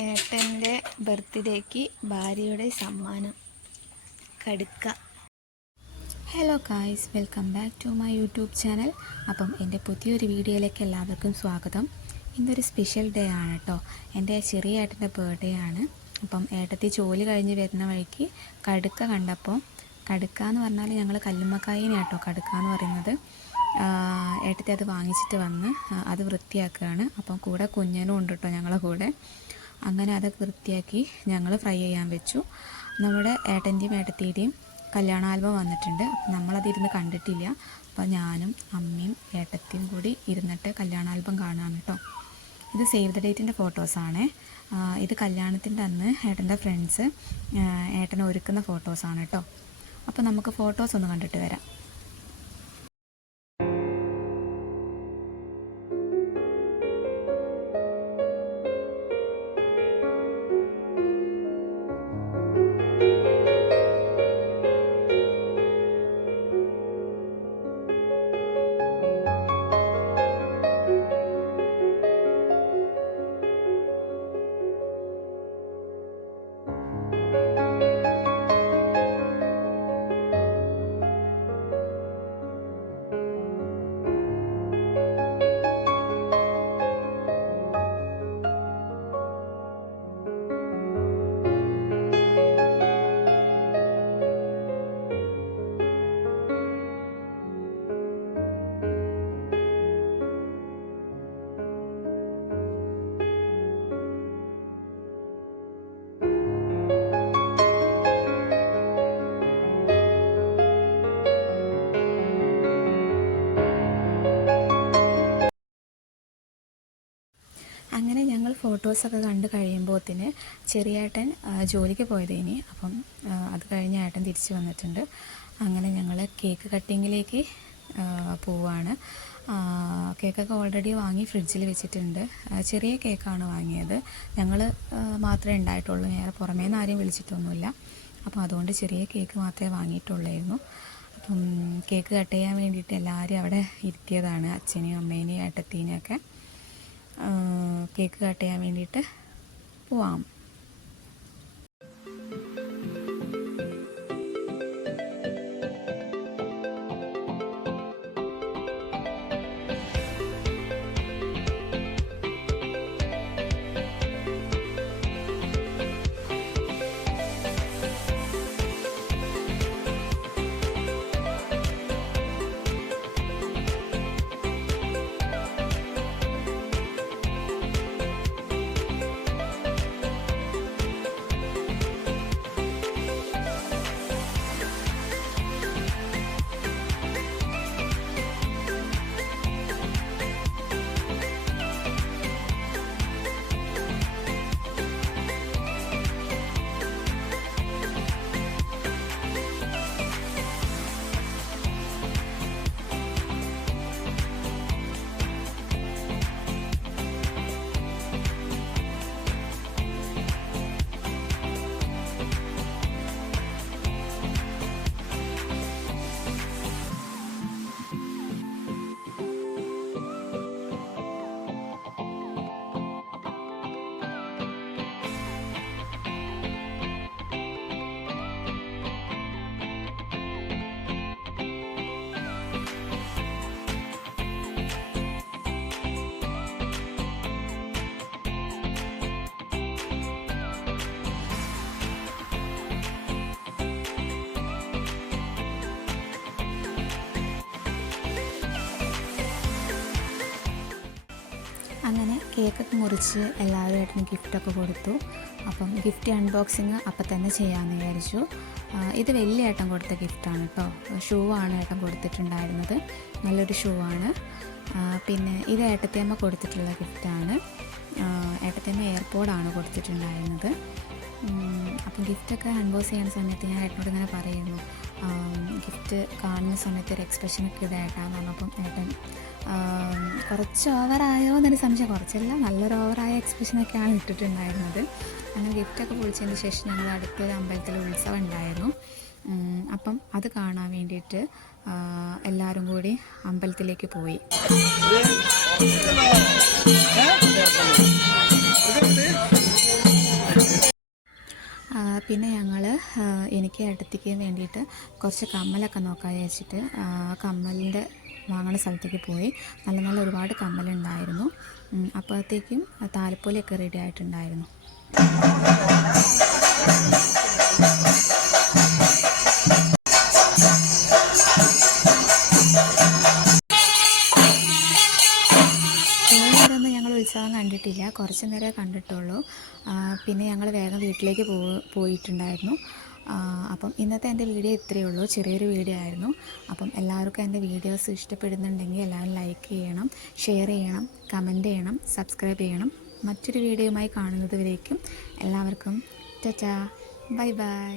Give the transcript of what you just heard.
ഏട്ടൻ്റെ ബർത്ത്ഡേക്ക് ഭാര്യയുടെ സമ്മാനം കടുക്ക. Hello guys, welcome back to my YouTube channel. അപ്പം എൻ്റെ പുതിയൊരു വീഡിയോയിലേക്ക് എല്ലാവർക്കും സ്വാഗതം. ഇന്നൊരു സ്പെഷ്യൽ ഡേ ആണ് കേട്ടോ. എൻ്റെ ചെറിയ ഏട്ടൻ്റെ ബർത്ത്ഡേ ആണ്. അപ്പം ഏട്ടത്തി ജോലി കഴിഞ്ഞ് വരുന്ന വഴിക്ക് കടുക്ക കണ്ടപ്പോൾ, കടുക്ക എന്ന് പറഞ്ഞാൽ ഞങ്ങൾ കല്ലുമ്മക്കായിനെ കേട്ടോ കടുക്ക എന്ന് പറയുന്നത്. ഏട്ടത്തി അത് വാങ്ങിച്ചിട്ട് വന്ന് അത് വൃത്തിയാക്കുകയാണ്. അപ്പം കൂടെ കുഞ്ഞനും ഉണ്ട് കേട്ടോ ഞങ്ങളെ കൂടെ. അങ്ങനെ അതൊക്കെ വൃത്തിയാക്കി ഞങ്ങൾ ഫ്രൈ ചെയ്യാൻ വെച്ചു. നമ്മുടെ ഏട്ടൻ്റെയും ഏട്ടത്തിയുടെയും കല്യാണ ആൽബം വന്നിട്ടുണ്ട്. അപ്പം നമ്മളതിരുന്ന് കണ്ടിട്ടില്ല. അപ്പോൾ ഞാനും അമ്മയും ഏട്ടത്തിയും കൂടി ഇരുന്നിട്ട് കല്യാണ ആൽബം കാണാണ് കേട്ടോ. ഇത് സേവ് ദ ഡേറ്റിൻ്റെ ഫോട്ടോസാണ്. ഇത് കല്യാണത്തിൻ്റെ അന്ന് ഏട്ടൻ്റെ ഫ്രണ്ട്സ് ഏട്ടനെ ഒരുക്കുന്ന ഫോട്ടോസാണ് കേട്ടോ. അപ്പോൾ നമുക്ക് ഫോട്ടോസ് ഒന്ന് കണ്ടിട്ട് വരാം. അങ്ങനെ ഞങ്ങൾ ഫോട്ടോസൊക്കെ കണ്ട് കഴിയുമ്പോഴത്തേന് ചെറിയേട്ടൻ ജോലിക്ക് പോയതേനി. അപ്പം അത് കഴിഞ്ഞ് ഏട്ടൻ തിരിച്ച് വന്നിട്ടുണ്ട്. അങ്ങനെ ഞങ്ങൾ കേക്ക് കട്ടിങ്ങിലേക്ക് പോവാണ്. കേക്കൊക്കെ ഓൾറെഡി വാങ്ങി ഫ്രിഡ്ജിൽ വെച്ചിട്ടുണ്ട്. ചെറിയ കേക്കാണ് വാങ്ങിയത്. ഞങ്ങൾ മാത്രമേ ഉണ്ടായിട്ടുള്ളൂ, നേരെ പുറമേ നിന്ന് ആരെയും വിളിച്ചിട്ടൊന്നുമില്ല. അപ്പം അതുകൊണ്ട് ചെറിയ കേക്ക് മാത്രമേ വാങ്ങിയിട്ടുള്ളായിരുന്നു. അപ്പം കേക്ക് കട്ട് ചെയ്യാൻ വേണ്ടിയിട്ട് എല്ലാവരും അവിടെ ഇരുത്തിയതാണ്, അച്ഛനെയും അമ്മേനെയും ഏട്ടത്തീനെയൊക്കെ. കേക്ക് കട്ട് ചെയ്യാൻ വേണ്ടിയിട്ട് പോവാം. അങ്ങനെ കേക്കൊക്കെ മുറിച്ച് എല്ലാവരുമായിട്ടും ഗിഫ്റ്റൊക്കെ കൊടുത്തു. അപ്പം ഗിഫ്റ്റ് അൺബോക്സിങ് അപ്പം തന്നെ ചെയ്യാമെന്ന് വിചാരിച്ചു. ഇത് വലിയ ഏട്ടൻ കൊടുത്ത ഗിഫ്റ്റാണ് കേട്ടോ. ഷൂ ആണ് ഏട്ടൻ കൊടുത്തിട്ടുണ്ടായിരുന്നത്. നല്ലൊരു ഷൂ ആണ്. പിന്നെ ഇത് ഏട്ടത്തിയമ്മ കൊടുത്തിട്ടുള്ള ഗിഫ്റ്റാണ്. ഏട്ടത്തിയമ്മ എയർപോഡാണ് കൊടുത്തിട്ടുണ്ടായിരുന്നത്. അപ്പം ഗിഫ്റ്റൊക്കെ അൺബോക്സ് ചെയ്യുന്ന സമയത്ത് ഞാൻ ഏട്ടനോട് ഇങ്ങനെ പറയുന്നു, ഗിഫ്റ്റ് കാണുന്ന സമയത്ത് ഒരു എക്സ്പ്രഷനൊക്കെ ഇതായിട്ടാന്ന് പറഞ്ഞപ്പം ഏട്ടൻ കുറച്ച് ഓവറായോ എന്നൊരു സംശയം. കുറച്ചല്ല, നല്ലൊരു ഓവറായ എക്സ്പ്രഷനൊക്കെയാണ് ഇട്ടിട്ടുണ്ടായിരുന്നത്. അങ്ങനെ ഗിഫ്റ്റൊക്കെ പൊളിച്ചതിന് ശേഷം ഞങ്ങൾ അടുത്തൊരു അമ്പലത്തിൽ ഉത്സവം ഉണ്ടായിരുന്നു. അപ്പം അത് കാണാൻ വേണ്ടിയിട്ട് എല്ലാവരും കൂടി അമ്പലത്തിലേക്ക് പോയി. പിന്നെ ഞങ്ങൾ എനിക്ക് ഏട്ടത്തിക്ക് വേണ്ടിയിട്ട് കുറച്ച് കമ്മലൊക്കെ നോക്കാൻ വിചാരിച്ചിട്ട് കമ്മലിൻ്റെ വാങ്ങുന്ന സ്ഥലത്തേക്ക് പോയി. നല്ല നല്ല ഒരുപാട് കമ്മലുണ്ടായിരുന്നു. അപ്പോഴത്തേക്കും താലപ്പൊലിയൊക്കെ റെഡി ആയിട്ടുണ്ടായിരുന്നു. ഞങ്ങൾ ഉത്സവം കണ്ടിട്ടില്ല, കുറച്ച് നേരമേ കണ്ടിട്ടുള്ളൂ. പിന്നെ ഞങ്ങൾ വേഗം വീട്ടിലേക്ക് പോയിട്ടുണ്ടായിരുന്നു. അപ്പം ഇന്നത്തെ എൻ്റെ വീഡിയോ ഇത്രയേ ഉള്ളൂ, ചെറിയൊരു വീഡിയോ ആയിരുന്നു. അപ്പം എല്ലാവർക്കും എൻ്റെ വീഡിയോസ് ഇഷ്ടപ്പെടുന്നുണ്ടെങ്കിൽ എല്ലാവരും ലൈക്ക് ചെയ്യണം, ഷെയർ ചെയ്യണം, കമൻറ്റ് ചെയ്യണം, സബ്സ്ക്രൈബ് ചെയ്യണം. മറ്റൊരു വീഡിയോയുമായി കാണുന്നത് വരേക്കും എല്ലാവർക്കും ടാറ്റാ, ബൈ ബൈ.